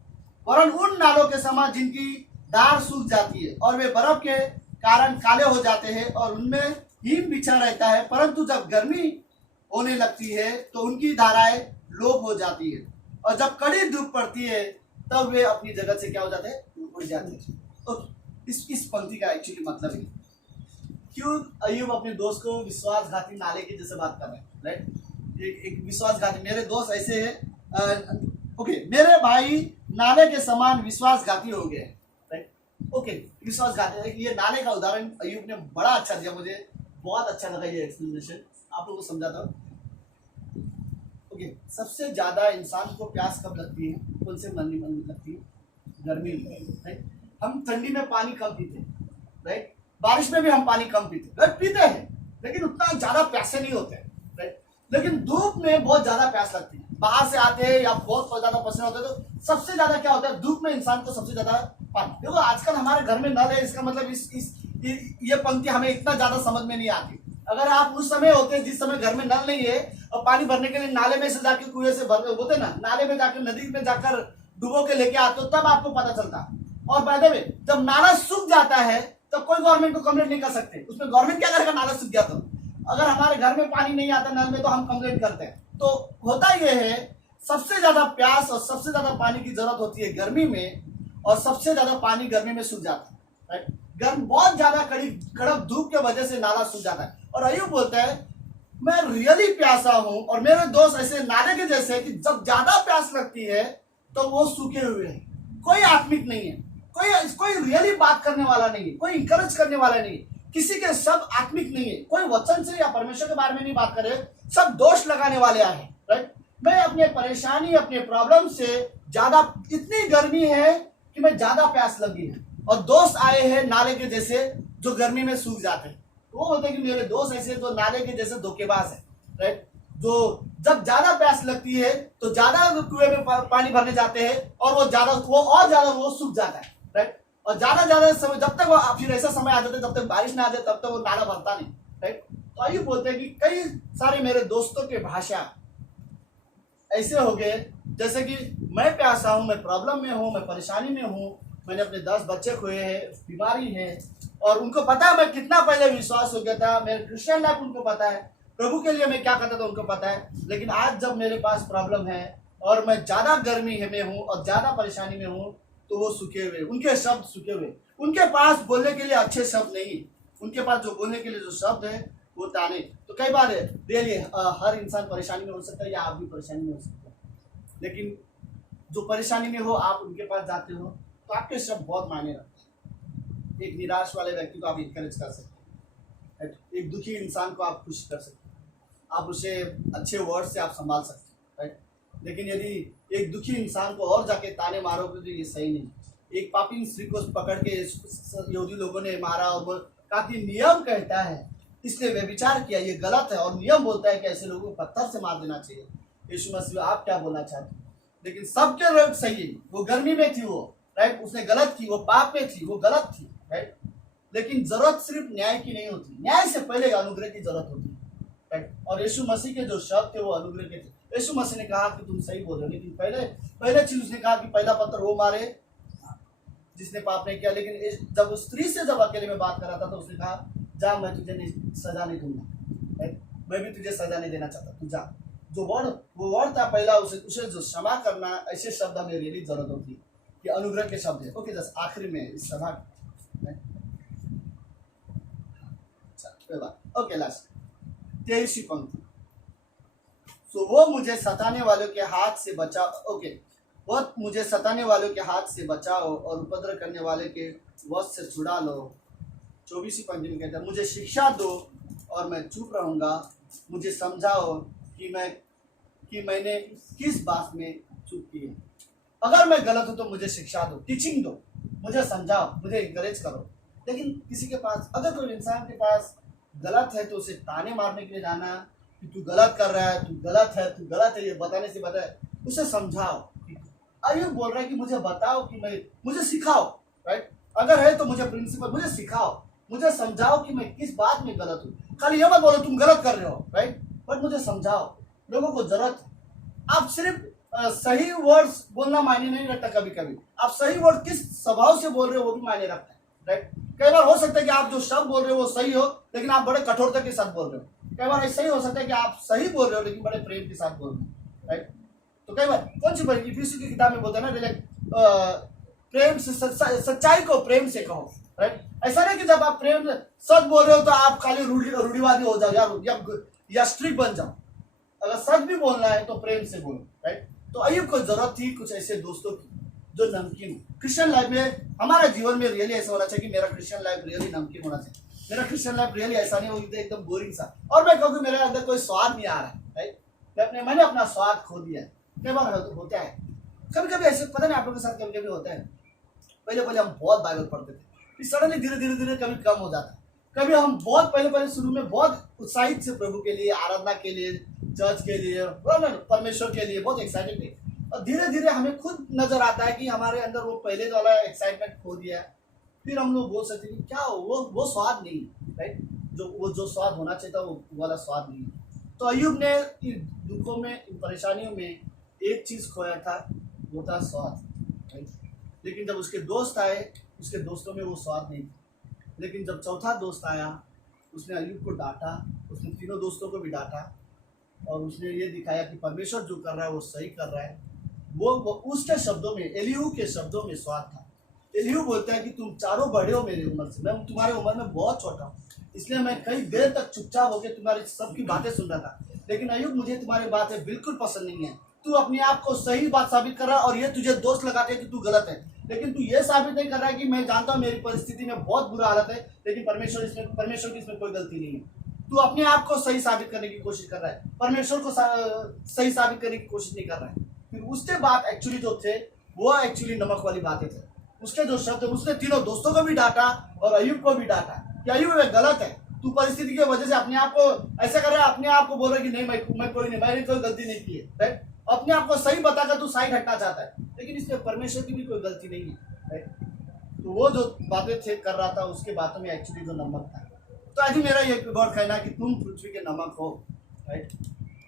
वरन उन नालों के समान जिनकी धार सूख जाती है और वे बर्फ के कारण काले हो जाते हैं और उनमें हिम बिछा रहता है, परंतु जब गर्मी होने लगती है तो उनकी धाराएं लोप हो जाती है, और जब कड़ी धूप पड़ती है तब वे अपनी जगह से क्या हो जाते हैं? उड़ जाते हैं। तो इस पंक्ति का एक्चुअली मतलब है क्यों अय्यूब अपने दोस्त को विश्वासघाती नाले की जैसे बात कर रहे हैं, राइट। एक विश्वासघाती, मेरे दोस्त ऐसे है, ओके, मेरे भाई नाले के समान विश्वासघाती हो गए, राइट। ओके, विश्वासघाती, ये नाले का उदाहरण अय्यूब ने बड़ा अच्छा दिया, मुझे बहुत अच्छा लगा ये एक्सप्लेनेशन, आप लोगों को समझाता हूँ। सबसे ज्यादा इंसान को प्यास कब लगती है? कौन से महीने में लगती है? गर्मी में, राइट। हम ठंडी में पानी कम पीते, राइट, बारिश में भी हम पानी कम पीते हैं, लेकिन उतना ज्यादा प्यासे नहीं होते, राइट। लेकिन धूप में बहुत ज्यादा प्यास लगती है, बाहर से आते हैं या बहुत ज्यादा पसीना होते हैं तो सबसे ज्यादा क्या होता है? धूप में इंसान को सबसे ज्यादा पानी। देखो आजकल हमारे घर में नल है, इसका मतलब ये पंक्ति हमें इतना ज्यादा समझ में नहीं आती। अगर आप उस समय होते जिस समय घर में नल नहीं है और पानी भरने के लिए नाले में से जाके कुएं से भर बोलते ना, नाले में जाकर नदी में जाकर डुबो के लेके आते हो तब आपको पता चलता। और बाय द वे जब नाला सूख जाता है तब कोई गवर्नमेंट को कंप्लेंट नहीं कर सकते, उसमें गवर्नमेंट क्या करेगा, नाला सूख गया तो। अगर हमारे घर में पानी नहीं आता नल में तो हम कंप्लेंट करते हैं। तो होता यह है, सबसे ज्यादा प्यास और सबसे ज्यादा पानी की जरूरत होती है गर्मी में, और सबसे ज्यादा पानी गर्मी में सूख जाता है, राइट। गर्म बहुत ज्यादा कड़क धूप के वजह से नाला सूख जाता है। और अयूब बोलता है मैं रियली प्यासा हूं और मेरे दोस्त ऐसे नाले के जैसे है कि जब ज्यादा प्यास लगती है तो वो सूखे हुए हैं, कोई आत्मिक नहीं है, कोई रियली बात करने वाला नहीं है, कोई इंकरेज करने वाला नहीं है, किसी के सब आत्मिक नहीं है, कोई वचन से या परमेश्वर के बारे में नहीं बात करे, सब दोष लगाने वाले आए हैं, राइट। मैं अपने परेशानी अपने प्रॉब्लम से ज्यादा, इतनी गर्मी है कि मैं ज्यादा प्यास लगी है, और दोस्त आए हैं नाले के जैसे जो गर्मी में सूख जाते हैं। वो बोलते हैं कि मेरे दोस्त ऐसे जो नाले के जैसे धोखेबाज है, राइट, जो जब ज्यादा प्यास लगती है तो ज्यादा कुएं में पानी भरने जाते हैं और वो और ज्यादा वो सूख जाता है, राइट। और ज्यादा समय जब तक वो फिर ऐसा समय आ जाता है जब तक बारिश ना आ जाए तब तक वो नाला भरता नहीं, राइट। तो आइए बोलते हैं कि कई सारे मेरे दोस्तों के भाषा ऐसे हो गए जैसे कि मैं प्यासा हूं, मैं प्रॉब्लम में हूं, मैं परेशानी में हूं, मैंने अपने 10 बच्चे खोए हैं, बीमारी है, और उनको पता है मैं कितना पहले विश्वास हो गया था, मेरे क्रिश्चियन लाइफ उनको पता है, प्रभु के लिए मैं क्या करता था उनको पता है। लेकिन आज जब मेरे पास प्रॉब्लम है और मैं ज्यादा गर्मी में हूँ और ज्यादा परेशानी में हूँ तो वो सूखे हुए, उनके शब्द सूखे हुए, उनके पास बोलने के लिए अच्छे शब्द नहीं, उनके पास जो बोलने के लिए जो शब्द है वो ताने। तो कई बार रियली हर इंसान परेशानी में हो सकता है या आप भी परेशानी में हो सकते हैं, लेकिन जो परेशानी में हो आप उनके पास जाते हो तो आपके शब्द बहुत मायने रखते हैं। एक निराश वाले व्यक्ति को आप इंकरेज कर सकते हैं, एक दुखी इंसान को आप खुश कर सकते हैं, आप उसे अच्छे वर्ड से आप संभाल सकते हैं, राइट। लेकिन यदि एक दुखी इंसान को और जाके ताने मारोगे तो ये सही नहीं। एक पापी स्त्री को पकड़ के यहूदी लोगों ने मारा और वो काफी नियम कहता है इसलिए व्यभिचार किया, ये गलत है, और नियम बोलता है कि ऐसे लोगों को पत्थर से मार देना चाहिए। यीशु मसीह आप क्या बोलना चाहते हैं? लेकिन सबके लोग सही है, वो गर्मी में थी, वो राइट, उसने गलत की, वो पाप में थी, वो गलत थी, राइट। लेकिन जरूरत सिर्फ न्याय की नहीं होती, न्याय से पहले अनुग्रह की जरूरत होती है, राइट। और यीशु मसीह के जो शब्द थे वो अनुग्रह के थे। यीशु मसीह ने कहा कि तुम सही बोल रहे हो, लेकिन पहले चीज उसने कहा कि पहला पत्थर वो मारे जिसने पाप नहीं किया। लेकिन जब उस स्त्री से जब अकेले में बात कर रहा था तो उसने कहा जा, मैं तुझे सजा नहीं दूंगा, राइट, मैं भी तुझे सजा नहीं देना चाहता, तू जा। जो वो वर्ड था पहला, उसे जो क्षमा करना, ऐसे शब्द हमें रियली जरूरत होती है कि अनुग्रह के शब्द है। ओके, जस्ट आखिरी में इस सभा, ओके, लास्ट 23वीं पंक्ति। सो वो मुझे सताने वालों के हाथ से बचाओ, ओके, वो मुझे सताने वालों के हाथ से बचाओ और उपद्रव करने वाले के वश से छुड़ा लो। 24वीं पंक्ति में कहता है मुझे शिक्षा दो और मैं चुप रहूंगा, मुझे समझाओ कि मैंने किस बात में चूक की है। अगर मैं गलत हूं तो मुझे शिक्षा दो, टीचिंग दो, मुझे समझाओ, मुझे इंकरेज करो। लेकिन किसी के पास, अगर कोई इंसान के पास गलत है तो उसे ताने मारने के लिए जाना कि तू गलत कर रहा है, तू गलत है, तू गलत है, ये बताने से बताए, उसे समझाओ। अयूब बोल रहा है कि मुझे बताओ कि मुझे सिखाओ, राइट। अगर है तो मुझे प्रिंसिपल, मुझे सिखाओ, मुझे समझाओ कि मैं किस बात में गलत हूँ। खाली ये मत बोलो तुम गलत कर रहे हो, राइट, बट मुझे समझाओ। लोगों को जरूरत है। आप सिर्फ सही वर्ड्स बोलना मायने नहीं रखता, कभी कभी आप सही वर्ड किस स्वभाव से बोल रहे हो वो भी मायने रखता है, राइट। कई बार हो सकता है कि आप जो शब्द बोल रहे हो वो सही हो लेकिन आप बड़े कठोरता के साथ बोल रहे हो। कई बार ऐसा ही हो सकता है कि आप सही बोल रहे हो लेकिन बड़े प्रेम के साथ बोल रहे हो, राइट। तो कई बार कौन सी बात इफिसियों की किताब में बोलते हैं ना, प्रेम से सच्चाई को प्रेम से कहो, राइट। ऐसा नहीं कि जब आप प्रेम सच बोल रहे हो तो आप खाली रूढ़िवादी हो जाओ या स्ट्रिक्ट बन जाओ। अगर सच भी बोलना है तो प्रेम से बोलो, राइट। तो अयूब को जरूरत थी कुछ ऐसे दोस्तों की जो नमकीन हो। क्रिश्चियन लाइफ में, हमारा जीवन में रियली ऐसा होना चाहिए कि मेरा क्रिश्चियन लाइफ रियली नमकीन होना चाहिए। मेरा क्रिश्चियन लाइफ रियली ऐसा नहीं होगी एकदम बोरिंग सा, और मैं कहूँ मेरे अंदर कोई स्वाद नहीं आ रहा है, राइट। मैंने अपना स्वाद खो दिया है। कई बार होता है, कभी कभी ऐसे, पता नहीं आप लोगों के साथ कभी कभी होता है, पहले हम बहुत बाइबल पढ़ते थे, फिर सडनली धीरे कभी कम हो जाता है। कभी हम बहुत पहले शुरू में बहुत उत्साहित से प्रभु के लिए, आराधना के लिए, चर्च के लिए, परमेश्वर के लिए बहुत एक्साइटेड थे, और धीरे धीरे हमें खुद नजर आता है कि हमारे अंदर वो पहले वाला एक्साइटमेंट खो दिया है। फिर हम लोग बोल सकते हैं कि क्या वो स्वाद नहीं, राइट, जो स्वाद होना चाहिए था वो वाला स्वाद नहीं। तो अयूब ने इन दुखों में, इन परेशानियों में एक चीज खोया था, वो था स्वाद। लेकिन जब उसके दोस्त आए, उसके दोस्तों में वो स्वाद नहीं था। लेकिन जब चौथा दोस्त आया, उसने अय्यूब को डांटा, उसने तीनों दोस्तों को भी डांटा, और उसने ये दिखाया कि परमेश्वर जो कर रहा है वो सही कर रहा है। वो उसके शब्दों में, एलीहू के शब्दों में स्वाद था। एलीहू बोलता है कि तुम चारों बड़े हो मेरी उम्र से, मैं तुम्हारे उम्र में बहुत छोटा हूँ, इसलिए मैं कई देर तक चुपचाप होकर तुम्हारी सबकी बातें सुन रहा था। लेकिन अय्यूब, मुझे तुम्हारी बातें बिल्कुल पसंद नहीं है। तू अपने आप को सही बात साबित कर रहा है और ये तुझे दोस्त लगाते हैं कि तू गलत है, लेकिन तू ये साबित नहीं कर रहा है कि मैं जानता हूँ मेरी परिस्थिति में बहुत बुरा हालत है, लेकिन परमेश्वर की इसमें कोई गलती नहीं है। तू अपने आप को सही साबित करने की कोशिश कर रहा है, परमेश्वर को सही साबित करने की कोशिश नहीं कर रहा है। फिर उसके बाद एक्चुअली जो थे वो एक्चुअली नमक वाली बातें थे। उसके जो शब्द, उसने तीनों दोस्तों को भी डांटा और अय्यूब को भी डांटा कि अय्यूब ये गलत है, तू परिस्थिति की वजह से अपने आप को ऐसा कर रहा है, अपने आप को बोल रहा है कि नहीं मैं कोई नहीं, मैंने कोई गलती नहीं की है, राइट। अपने आप को सही बताकर तू साइड हटना चाहता है, लेकिन इसमें परमेश्वर की भी कोई गलती नहीं है, राइट। तो वो जो बातें थे कर रहा था, उसके बातों में एक्चुअली जो नमक था। तो आज मेरा ये गौर कहना है कि तुम पृथ्वी के नमक हो, राइट।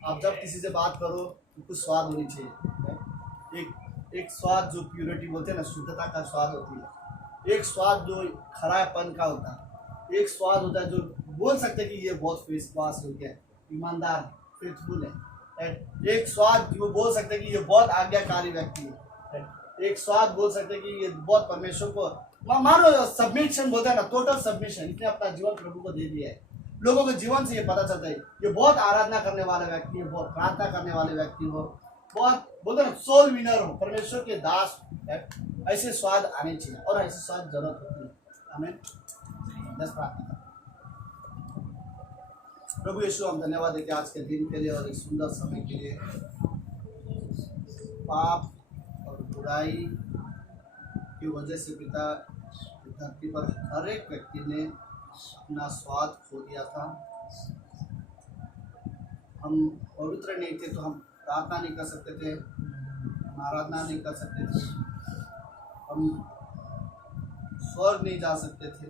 आप जब किसी से बात करो तो कुछ स्वाद होनी चाहिए, राइट। एक स्वाद जो प्योरिटी बोलते हैं ना, शुद्धता का स्वाद होती है। एक स्वाद जो खरापन का होता है। एक स्वाद होता है जो बोल सकते हैं कि ये बहुत विश्वास हो गया, ईमानदार, फेथफुल है, राइट। एक स्वाद जो बोल सकते हैं कि ये बहुत आज्ञाकारी व्यक्ति है, राइट। एक स्वाद बोल सकते हैं कि ये बहुत परमेश्वर को मानो सबमिशन बोलते हैं ना, टोटल सबमिशन, इसने अपना जीवन प्रभु को दे दिया है। लोगों के जीवन से ये पता चलता है ये बहुत आराधना करने वाले व्यक्ति है, बहुत प्रार्थना करने वाले व्यक्ति हो, बहुत बोलते हैं सोल विनर हो, परमेश्वर के दास है। ऐसे स्वाद आने चाहिए और ऐसे स्वाद जरूरत होती है। आमीन। बस प्रार्थना। प्रभु यीशु, हम धन्यवाद देते आज के दिन के लिए और एक सुंदर समय के लिए। पाप और बुराई की वजह से पिता, धरती पर हर एक व्यक्ति ने अपना स्वाद खो दिया था। हम पवित्र नहीं थे तो हम प्रार्थना नहीं कर सकते थे, हम आराधना नहीं कर सकते थे, हम स्वर्ग नहीं जा सकते थे।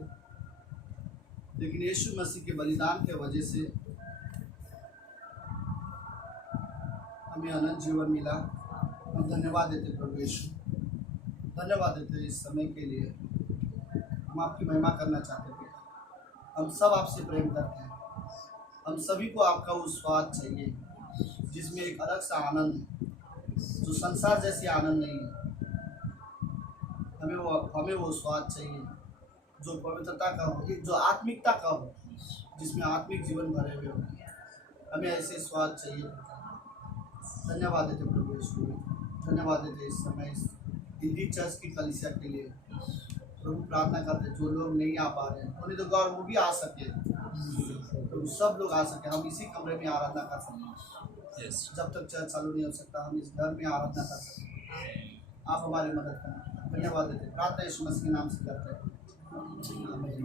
लेकिन यीशु मसीह के बलिदान के वजह से हमें अनंत जीवन मिला। हम धन्यवाद देते प्रभु यीशु, धन्यवाद देते इस समय के लिए। हम आपकी महिमा करना चाहते थे। हम सब आपसे प्रेम करते हैं। हम सभी को आपका वो स्वाद चाहिए जिसमें एक अलग सा आनंद है, जो संसार जैसी आनंद नहीं है। हमें वो स्वाद चाहिए जो पवित्रता का हो, जो आत्मिकता का हो, जिसमें आत्मिक जीवन भरे हुए हो। हमें ऐसे स्वाद चाहिए। धन्यवाद देते प्रभु यीशु, धन्यवाद देते इस समय हिंदी चर्च की कलीसिया के लिए। प्रभु प्रार्थना करते जो लोग नहीं आ पा रहे हैं उन्हें तो गौर वो भी आ सके, तो सब लोग आ सके। हम इसी कमरे में आराधना कर सकते हैं। जब तक चर्च चालू नहीं हो सकता हम इस घर में आराधना कर सकते हैं। आप हमारी मदद करना। धन्यवाद देते, प्रार्थना यीशु मसीह के नाम से करते हैं। आमीन।